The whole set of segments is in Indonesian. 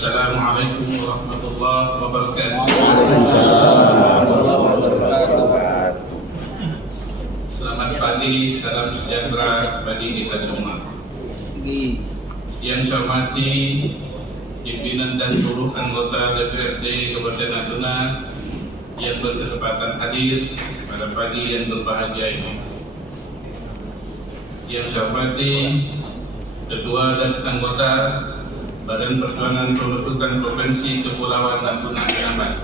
Assalamualaikum warahmatullahi wabarakatuh. Selamat pagi, salam sejahtera bagi kita semua. Yang saya hormati pimpinan dan seluruh anggota DPRD Kabupaten Natuna yang berkesempatan hadir pada pagi yang berbahagia ini. Yang saya hormati Ketua dan anggota Badan Perjuangan Pembentukan Provinsi Kepulauan Natuna Anambas.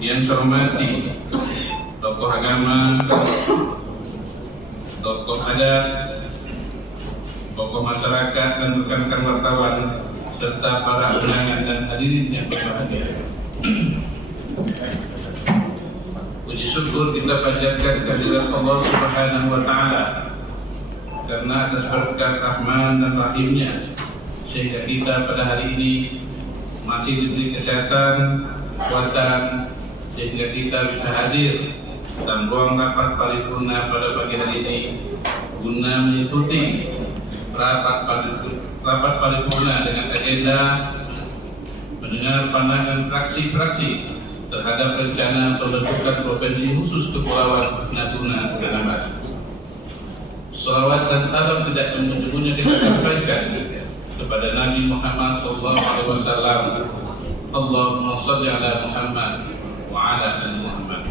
Yang saya hormati tokoh agama, tokoh adat, tokoh masyarakat dan rekan-rekan wartawan serta para undangan dan hadirin yang berbahagia. Puji syukur kita panjatkan kehadirat Allah Subhanahu wa Ta'ala karena atas berkat Rahman dan Rahimnya sehingga kita pada hari ini masih diberi kesehatan, kekuatan sehingga kita bisa hadir dan ruang rapat paripurna pada pagi hari ini guna mengikuti rapat paripurna dengan agenda mendengar pandangan fraksi-fraksi terhadap rencana pembentukan Provinsi Khusus Kepulauan Natuna Anambas. Salawat dan salam tidak menjemputnya kita sampaikan kepada Nabi Muhammad SAW. Allahumma salli ala Muhammad wa ala ali Muhammad.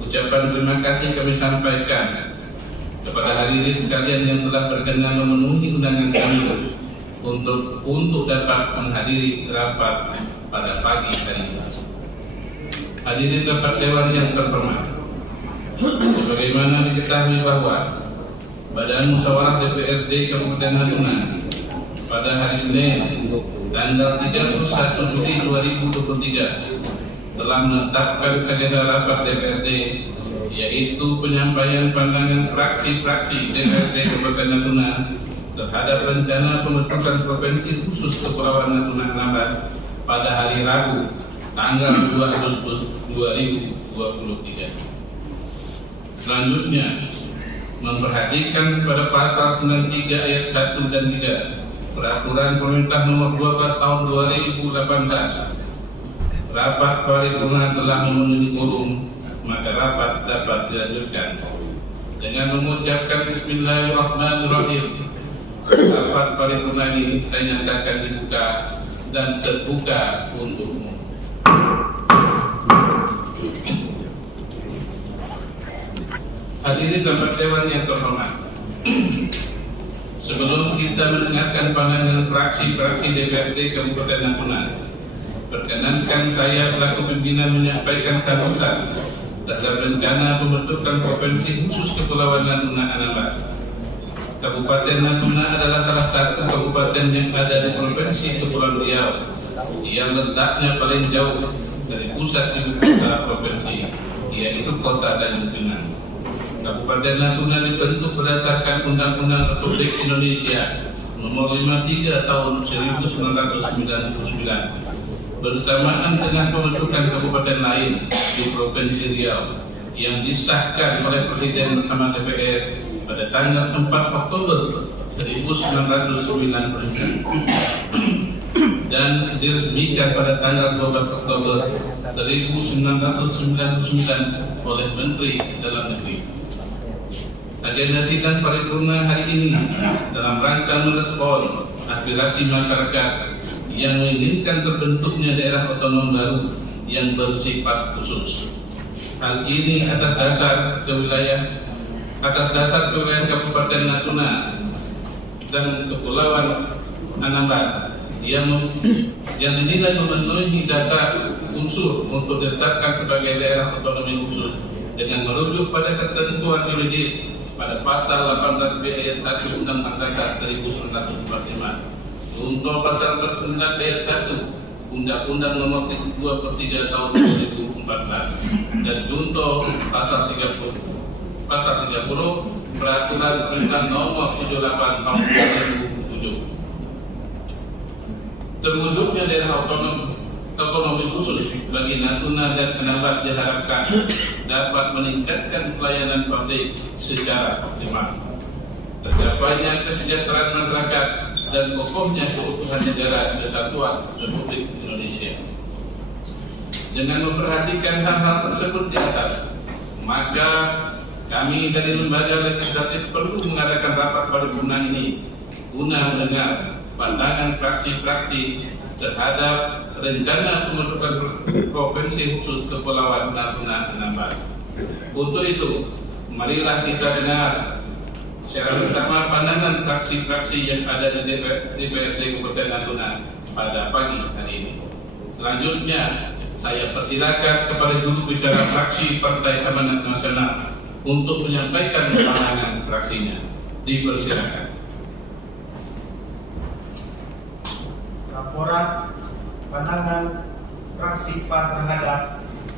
Ucapan terima kasih kami sampaikan kepada hadirin sekalian yang telah berkenan memenuhi undangan kami untuk dapat menghadiri rapat pada pagi hari ini. Hadirin rapat dewan yang terhormat, sebagaimana diketahui bahwa Badan Musyawarah DPRD Kabupaten Natuna pada hari Senin tanggal 31 Juli 2023 telah menetapkan agenda rapat DPRD, yaitu penyampaian pandangan fraksi-fraksi DPRD Kabupaten Natuna terhadap rencana pembentukan Provinsi Khusus Kepulauan Natuna Anambas pada hari Rabu tanggal 2 Agustus 2023. Selanjutnya, memperhatikan pada pasal 93 ayat 1 dan 3 Peraturan Pemerintah Nomor 12 Tahun 2018, rapat paripurna telah memenuhi quorum, maka rapat dapat dilanjutkan dengan mengucapkan Bismillahirrahmanirrahim. Rapat paripurna ini saya nyatakan dibuka dan terbuka untukmu. Hadirin rapat dewan yang terhormat, sebelum kita mendengarkan pandangan fraksi-fraksi DPRD Kabupaten Natuna, perkenankan saya selaku pimpinan menyampaikan sambutan terhadap rencana pembentukan Provinsi Khusus Kepulauan Natuna Anambas. Kabupaten Natuna adalah salah satu kabupaten yang ada di Provinsi Kepulauan Riau yang letaknya paling jauh dari pusat ibu kota provinsi, yaitu Kota Tanjung Pinang. Kabupaten Natuna dibentuk berdasarkan Undang-Undang Republik Indonesia Nomor 53 Tahun 1999 bersamaan dengan pembentukan kabupaten lain di Provinsi Riau yang disahkan oleh Presiden bersama DPR pada tanggal 4 Oktober 1999 dan diresmikan pada tanggal 12 Oktober 1999 oleh Menteri Dalam Negeri. Agenda sidang paripurna hari ini dalam rangka merespon aspirasi masyarakat yang menginginkan terbentuknya daerah otonom baru yang bersifat khusus. Hal ini atas dasar kewilayahan Kabupaten Natuna dan Kepulauan Anambas yang dinilai memenuhi dasar unsur untuk ditetapkan sebagai daerah otonomi khusus dengan merujuk pada ketentuan yuridis pada pasal 18B ayat 1 Undang-Undang Dasar 1945, untuk pasal 49 ayat 1 Undang-Undang Nomor 2/3 Tahun 2014 dan junto pasal 30 Peraturan Pemerintah Nomor 78 Tahun 2007. Terwujudnya daerah otonomi khusus bagi Natuna dan Anambas diharapkan dapat meningkatkan pelayanan publik secara optimal, tercapainya kesejahteraan masyarakat dan kokohnya keutuhan negara kesatuan Republik Indonesia. Dengan memperhatikan hal-hal tersebut di atas, maka kami dari lembaga legislatif perlu mengadakan rapat paripurna ini guna mendengar pandangan fraksi-fraksi terhadap rencana pembentukan Provinsi Khusus Kepulauan Natuna Anambas. Untuk itu, marilah kita dengar secara bersama pandangan fraksi-fraksi yang ada di DPRD Kabupaten Natuna pada pagi hari ini. Selanjutnya, saya persilakan kepada juru bicara fraksi Partai Amanat Nasional untuk menyampaikan pandangan fraksinya. Dipersilakan. Laporan pandangan fraksi PAN terhadap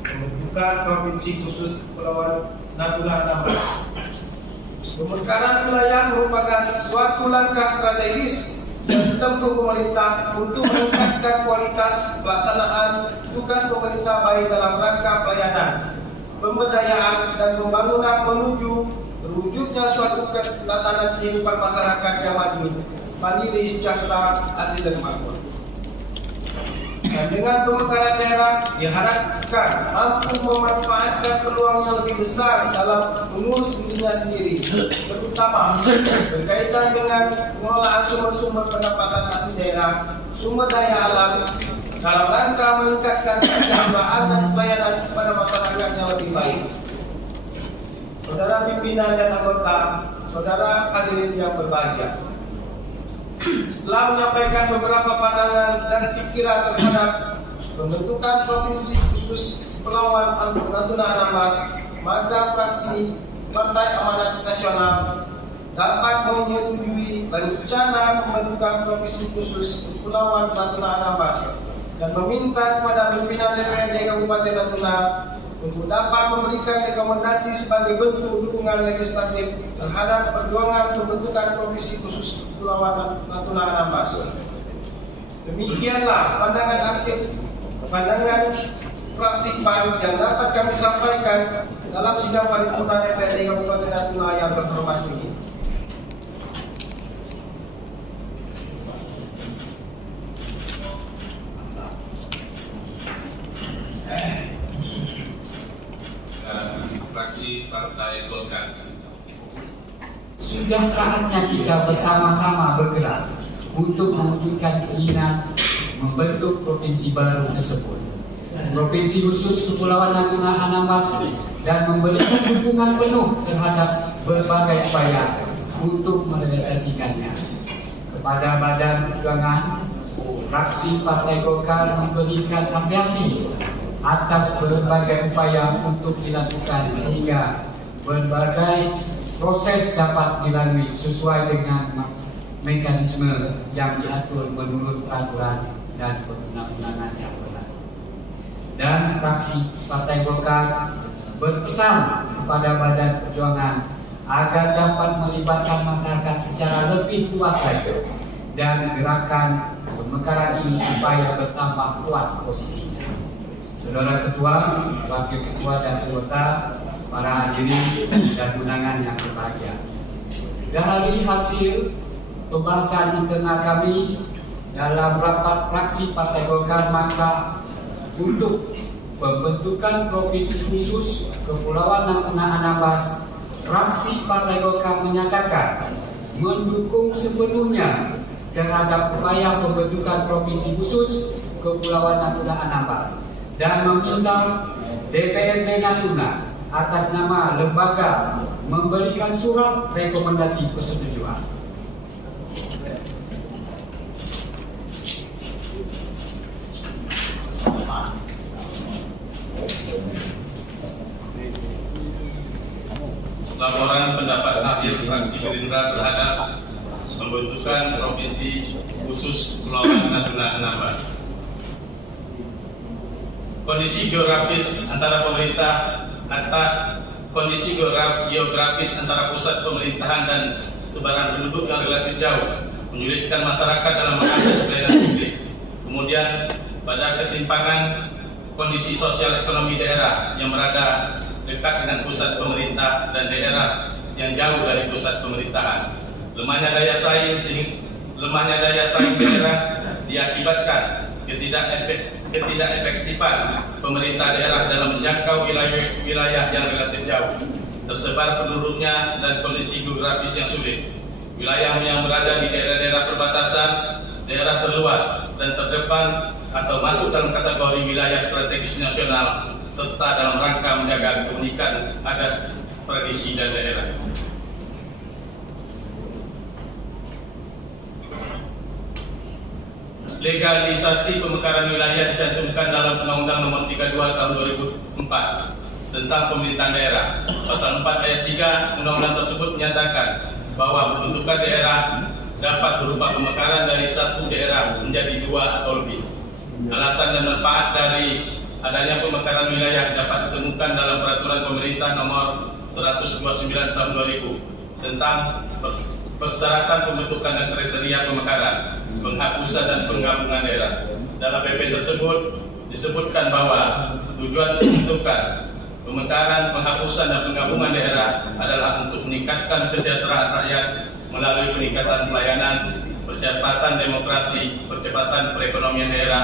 pembentukan Provinsi Khusus Kepulauan Natuna Anambas. Pemekaran wilayah merupakan suatu langkah strategis yang ditempuh pemerintah untuk meningkatkan kualitas pelaksanaan tugas pemerintah baik dalam rangka pelayanan, pemberdayaan, dan pembangunan menuju terwujudnya suatu tatanan kehidupan masyarakat yang maju, mandiri, sejahtera, adil, dan makmur. Dan dengan pemekaran daerah diharapkan mampu memanfaatkan peluang yang lebih besar dalam mengurus dirinya sendiri, terutama berkaitan dengan pengelolaan sumber-sumber pendapatan asli daerah, sumber daya alam, dalam rangka meningkatkan kesejahteraan dan pelayanan kepada masyarakat yang lebih baik. Saudara pimpinan dan anggota, saudara hadirin yang berbahagia, setelah menyampaikan beberapa pandangan dan pikiran terhadap pembentukan Provinsi Khusus Kepulauan Natuna Anambas, maka fraksi Partai Amanat Nasional dapat menyetujui rencana pembentukan Provinsi Khusus Kepulauan Natuna Anambas dan meminta kepada pimpinan DPRD Kabupaten Natuna untuk dapat memberikan rekomendasi sebagai bentuk dukungan legislatif terhadap perjuangan pembentukan Provinsi Khusus Kepulauan Natuna Anambas. Demikianlah pandangan fraksi PAN yang dapat kami sampaikan dalam sidang paripurna DPRD Kabupaten Natuna yang terhormat ini. Fraksi Partai Golkar. Sudah saatnya kita bersama-sama bergerak untuk mewujudkan keinginan membentuk provinsi baru tersebut, Provinsi Khusus Kepulauan Natuna Anambas, dan memberikan dukungan penuh terhadap berbagai upaya untuk merealisasikannya. Kepada Badan Perjuangan, fraksi Partai Golkar memberikan apresiasi atas berbagai upaya untuk dilakukan sehingga berbagai proses dapat dilalui sesuai dengan mekanisme yang diatur menurut peraturan dan perundang-undangan yang berlaku. Dan fraksi Partai Golkar berpesan kepada Badan Perjuangan agar dapat melibatkan masyarakat secara lebih luas lagi dan gerakan pemekaran ini supaya bertambah kuat posisinya. Saudara Ketua, Wakil Ketua dan anggota, para hadirin dan undangan yang berbahagia. Dari hasil pembahasan internal kami dalam rapat fraksi Partai Golkar, maka untuk pembentukan Provinsi Khusus Kepulauan Natuna Anambas, fraksi Partai Golkar menyatakan mendukung sepenuhnya terhadap upaya pembentukan Provinsi Khusus Kepulauan Natuna Anambas dan meminta DPRD Natuna atas nama lembaga memberikan surat rekomendasi persetujuan. Laporan pendapat akhir fraksi Gerindra terhadap pembentukan Provinsi Khusus Kepulauan Natuna Anambas. Kondisi geografis antara pusat pemerintahan dan sebaran penduduk yang relatif jauh menyulitkan masyarakat dalam mengakses pelayanan publik. Kemudian pada ketimpangan kondisi sosial ekonomi daerah yang berada dekat dengan pusat pemerintah dan daerah yang jauh dari pusat pemerintahan. Lemahnya daya saing lemahnya daya saing daerah diakibatkan ketidakefektifan pemerintah daerah dalam menjangkau wilayah yang relatif jauh, tersebar penduduknya dan kondisi geografis yang sulit. Wilayah yang berada di daerah-daerah perbatasan, daerah terluar dan terdepan atau masuk dalam kategori wilayah strategis nasional serta dalam rangka menjaga keunikan adat, tradisi dan daerah. Legalisasi pemekaran wilayah dicantumkan dalam Undang-Undang Nomor 32 Tahun 2004 tentang pemerintahan daerah. Pasal 4 ayat 3 Undang-Undang tersebut menyatakan bahwa pembentukan daerah dapat berupa pemekaran dari satu daerah menjadi dua atau lebih. Alasan dan manfaat dari adanya pemekaran wilayah dapat ditemukan dalam Peraturan Pemerintah Nomor 129 Tahun 2000 tentang persyaratan pembentukan dan kriteria pemekaran, penghapusan dan penggabungan daerah. Dalam PP tersebut disebutkan bahwa tujuan pembentukan, pemekaran, penghapusan dan penggabungan daerah adalah untuk meningkatkan kesejahteraan rakyat melalui peningkatan pelayanan, percepatan demokrasi, percepatan perekonomian daerah,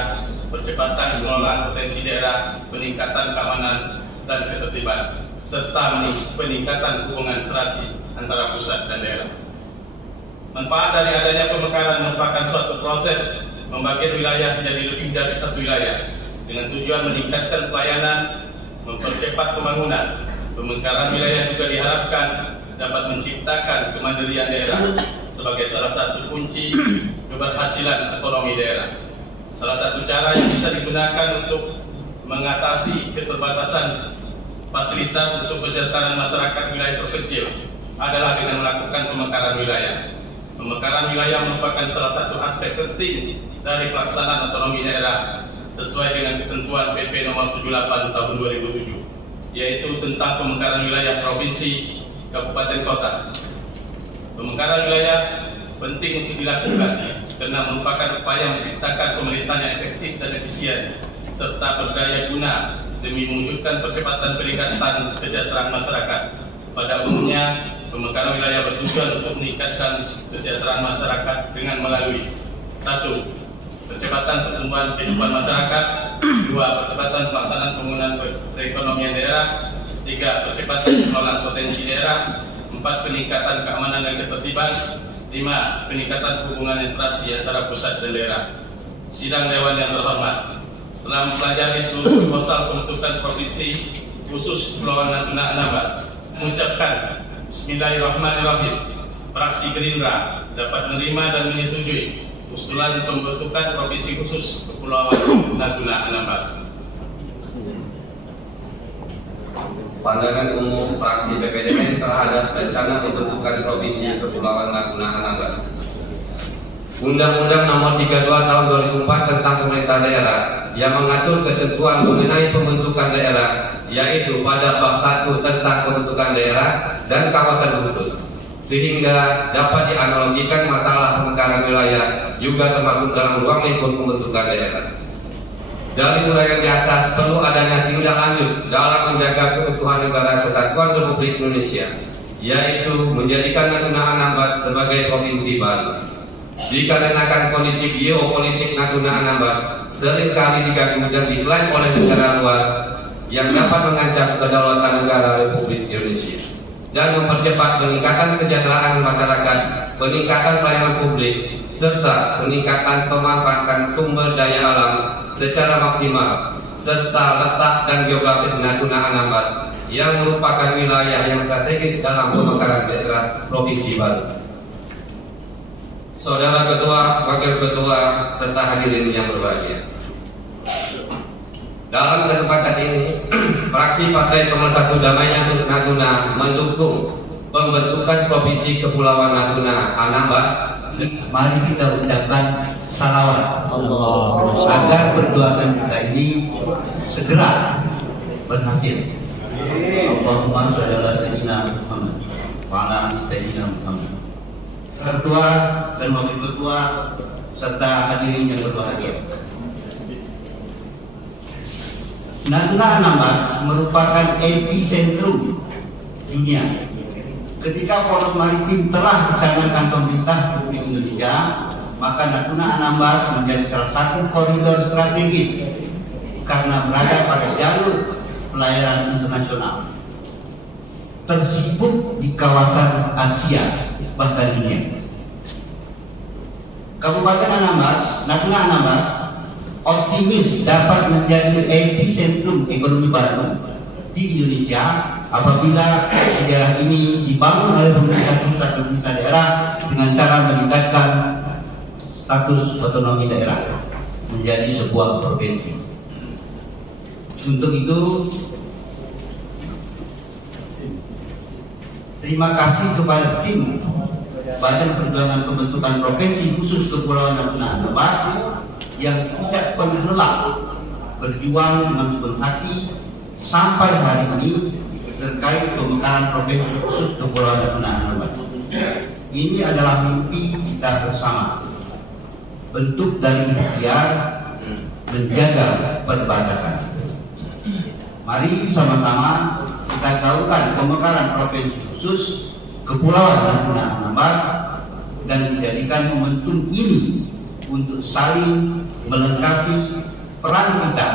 percepatan pengelolaan potensi daerah, peningkatan keamanan dan ketertiban, serta peningkatan hubungan serasi antara pusat dan daerah. Manfaat dari adanya pemekaran merupakan suatu proses membagian wilayah menjadi lebih dari satu wilayah dengan tujuan meningkatkan pelayanan, mempercepat pembangunan. Pemekaran wilayah juga diharapkan dapat menciptakan kemandirian daerah sebagai salah satu kunci keberhasilan ekonomi daerah. Salah satu cara yang bisa digunakan untuk mengatasi keterbatasan fasilitas untuk kesejahteraan masyarakat wilayah terpencil adalah dengan melakukan pemekaran wilayah. Pemekaran wilayah merupakan salah satu aspek penting dari pelaksanaan otonomi daerah sesuai dengan ketentuan PP Nomor 78 Tahun 2007, yaitu tentang pemekaran wilayah provinsi, kabupaten, kota. Pemekaran wilayah penting untuk dilakukan karena merupakan upaya menciptakan pemerintahan yang efektif dan efisien serta berdaya guna demi mewujudkan percepatan peningkatan kesejahteraan masyarakat. Pada umumnya, pemekaran wilayah bertujuan untuk meningkatkan kesejahteraan masyarakat dengan melalui 1. Percepatan pertumbuhan kehidupan masyarakat, 2. Percepatan pelaksanaan pembangunan perekonomian daerah, 3. Percepatan pengelolaan potensi daerah, 4. Peningkatan keamanan dan ketertiban, 5. Peningkatan hubungan administrasi antara pusat dan daerah. Sidang Dewan yang terhormat, setelah mempelajari seluruh proposal pembentukan provinsi khusus Kepulauan Natuna Anambas, mengucapkan Bismillahirrahmanirrahim. Fraksi Gerindra dapat menerima dan menyetujui usulan pembentukan provinsi khusus Kepulauan Natuna Anambas. Pandangan umum fraksi PPDN terhadap rencana pembentukan provinsi Kepulauan Natuna Anambas. Undang-Undang Nomor 32 Tahun 2004 tentang pemerintah daerah yang mengatur ketentuan mengenai pembentukan daerah, yaitu pada bab 1 tentang pembentukan daerah dan kawasan khusus, sehingga dapat dianalogikan masalah pemekaran wilayah juga termasuk dalam ruang lingkup pembentukan daerah. Dari uraian di atas, perlu adanya tindak lanjut dalam menjaga keutuhan negara Kesatuan Republik Indonesia, yaitu menjadikan Natuna Anambas sebagai provinsi baru. Dikarenakan kondisi geopolitik Natuna Anambas seringkali diganggu dan diklaim oleh negara luar yang dapat mengancam kedaulatan negara Republik Indonesia dan mempercepat peningkatan kesejahteraan masyarakat, peningkatan pelayanan publik, serta peningkatan pemanfaatan sumber daya alam secara maksimal, serta letak dan geografis Natuna Anambas yang merupakan wilayah yang strategis dalam pemekaran daerah provinsi baru. Saudara Ketua, Wakil Ketua, serta hadirin yang berbahagia. Dalam kesempatan ini, fraksi Partai Pemersatu Damai Natuna mendukung pembentukan Provinsi Kepulauan Natuna Anambas. Mari kita ucapkan salawat agar perjuangan kita ini segera berhasil. Allahumma sholli ala sayyidina Muhammad wa ala ali sayyidina Muhammad. Ketua dan Wakil Ketua serta hadirin yang berbahagia. Natuna Anambas merupakan epicentrum dunia. Ketika poros maritim telah dicanangkan pemerintah Republik Indonesia maka Natuna Anambas menjadi salah satu koridor strategis karena berada pada jalur pelayaran internasional tersibuk di kawasan Asia bahkan dunia. Kabupaten Anambas, Natuna Anambas optimis dapat menjadi epicentrum ekonomi baru di Indonesia apabila daerah ini dibangun oleh pemerintah pusat dan pemerintah daerah dengan cara meningkatkan status otonomi daerah menjadi sebuah provinsi. Untuk itu, terima kasih kepada tim Badan Perjuangan Pembentukan Provinsi Khusus Kepulauan Natuna Anambas yang tidak pernah lelah berjuang dengan sepenuh hati sampai hari ini terkait pemekaran Provinsi Khusus Kepulauan Natuna Anambas. Ini adalah mimpi kita bersama, bentuk dari ikhtiar menjaga perbatasan. Mari sama-sama kita gaungkan pemekaran Provinsi Khusus Kepulauan Natuna Anambas dan menjadikan momentum ini untuk saling melengkapi peran kita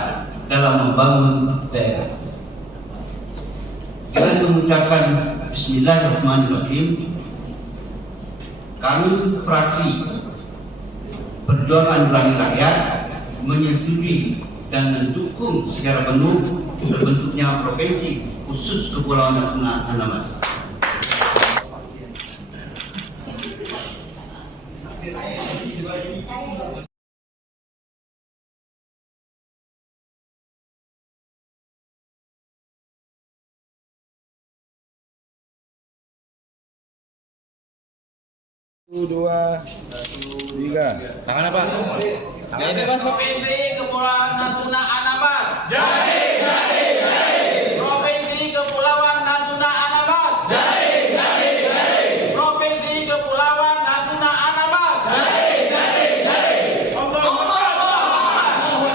dalam membangun daerah. Dengan mengucapkan Bismillahirrahmanirrahim, kami fraksi Perjuangan Ulangi Rakyat menyetujui dan mendukung secara penuh terbentuknya Provinsi Khusus Kepulauan Natuna Anambas. Dua, tiga. Tangan apa? Jadi Provinsi Kepulauan Natuna Anambas.